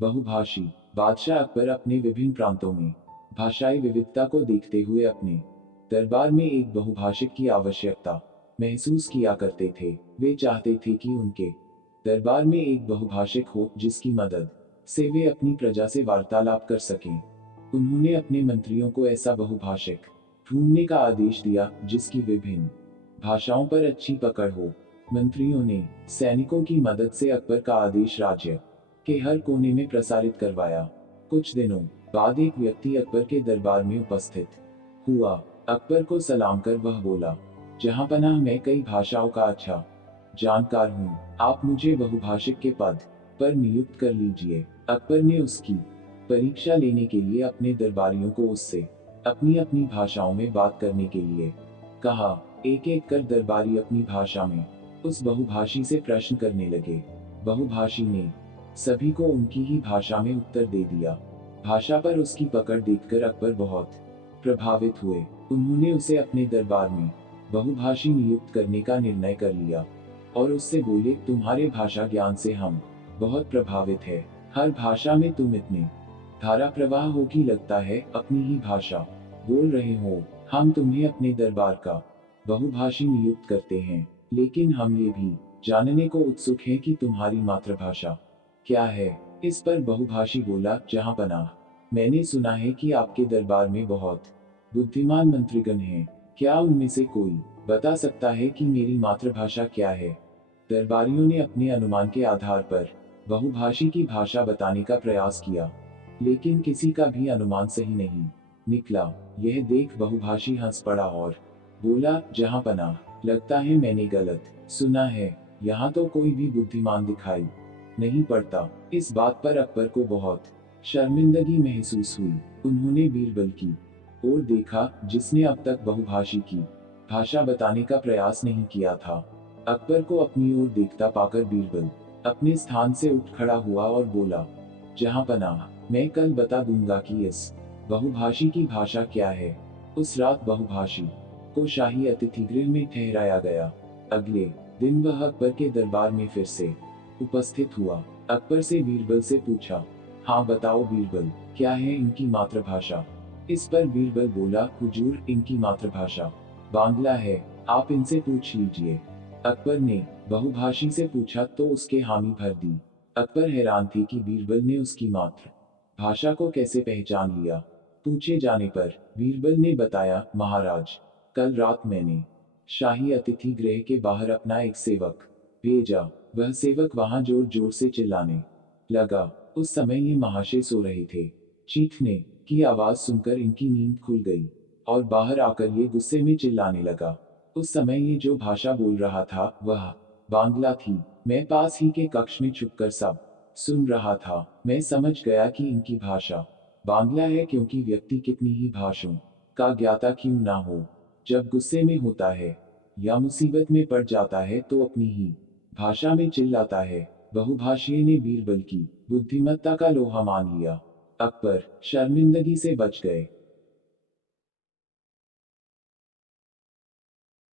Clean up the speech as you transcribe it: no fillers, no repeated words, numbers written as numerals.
बहुभाषी बादशाह अकबर अपने विभिन्न प्रांतों में भाषाई विविधता को देखते हुए अपने दरबार में एक बहुभाषिक की आवश्यकता महसूस किया करते थे। वे चाहते थे कि उनके दरबार में एक बहुभाषिक हो जिसकी मदद से वे अपनी प्रजा से वार्तालाप कर सकें। उन्होंने अपने मंत्रियों को ऐसा बहुभाषिक ढूंढने का आदेश दिया जिसकी विभिन्न भाषाओं पर अच्छी पकड़ हो। मंत्रियों ने सैनिकों की मदद से अकबर का आदेश राज्य के हर कोने में प्रसारित करवाया। कुछ दिनों बाद एक व्यक्ति अकबर के दरबार में उपस्थित हुआ। अकबर को सलाम कर वह बोला, जहांपनाह, मैं कई भाषाओं का अच्छा जानकार हूँ, आप मुझे बहुभाषिक के पद पर नियुक्त कर लीजिए। अकबर ने उसकी परीक्षा लेने के लिए अपने दरबारियों को उससे अपनी अपनी भाषाओं में बात करने के लिए कहा। एक एक कर दरबारी अपनी भाषा में उस बहुभाषी से प्रश्न करने लगे। बहुभाषी ने सभी को उनकी ही भाषा में उत्तर दे दिया। भाषा पर उसकी पकड़ देखकर अकबर बहुत प्रभावित हुए। उन्होंने उसे अपने दरबार में बहुभाषी नियुक्त करने का निर्णय कर लिया और उससे बोले, तुम्हारे भाषा ज्ञान से हम बहुत प्रभावित है। हर भाषा में तुम इतने धारा प्रवाह हो कि लगता है अपनी ही भाषा बोल रहे हो। हम तुम्हें अपने दरबार का बहुभाषी नियुक्त करते हैं, लेकिन हम ये भी जानने को उत्सुक हैं कि तुम्हारी मातृभाषा क्या है। इस पर बहुभाषी बोला, जहांपनाह, मैंने सुना है कि आपके दरबार में बहुत बुद्धिमान मंत्रीगण हैं। क्या उनमें से कोई बता सकता है कि मेरी मातृभाषा क्या है? दरबारियों ने अपने अनुमान के आधार पर बहुभाषी की भाषा बताने का प्रयास किया, लेकिन किसी का भी अनुमान सही नहीं निकला। यह देख बहुभाषी हंस पड़ा और बोला, जहांपनाह, लगता है मैंने गलत सुना है। यहाँ तो कोई भी बुद्धिमान दिखाई नहीं पड़ता। इस बात पर अकबर को बहुत शर्मिंदगी महसूस हुई। उन्होंने बीरबल की ओर देखा, जिसने अब तक बहुभाषी की भाषा बताने का प्रयास नहीं किया था। अकबर को अपनी ओर देखता पाकर बीरबल अपने स्थान से उठ खड़ा हुआ और बोला, जहांपनाह, मैं कल बता दूंगा कि इस बहुभाषी की भाषा क्या है। उस रात बहुभाषी को शाही अतिथि गृह में ठहराया गया। अगले दिन वह अकबर के दरबार में फिर से उपस्थित हुआ। अकबर से बीरबल से पूछा, हाँ बताओ बीरबल, क्या है इनकी मातृभाषा? इस पर बीरबल बोला, हुजूर, इनकी मातृभाषा बांग्ला है, आप इनसे पूछ लीजिए। अकबर ने बहुभाषी से पूछा तो उसके हामी भर दी। अकबर हैरान थे कि बीरबल ने उसकी मातृ भाषा को कैसे पहचान लिया। पूछे जाने पर बीरबल ने बताया, महाराज, कल रात मैंने शाही अतिथि गृह के बाहर अपना एक सेवक भेजा। वह सेवक वहां जोर जोर से चिल्लाने लगा। उस समय ये महाशय सो रहे थे। चीखने की आवाज सुनकर इनकी नींद खुल गई और बाहर आकर ये गुस्से में चिल्लाने लगा। उस समय ये जो भाषा बोल रहा था वह बांग्ला थी। मैं पास ही के कक्ष में छुपकर सब सुन रहा था। मैं समझ गया कि इनकी भाषा बांग्ला है, क्योंकि व्यक्ति कितनी ही भाषाओं का ज्ञाता क्यों ना हो, जब गुस्से में होता है या मुसीबत में पड़ जाता है तो अपनी ही भाषा में चिल्लाता है। बहुभाषी ने बीरबल की बुद्धिमत्ता का लोहा मान लिया। अकबर शर्मिंदगी से बच गए।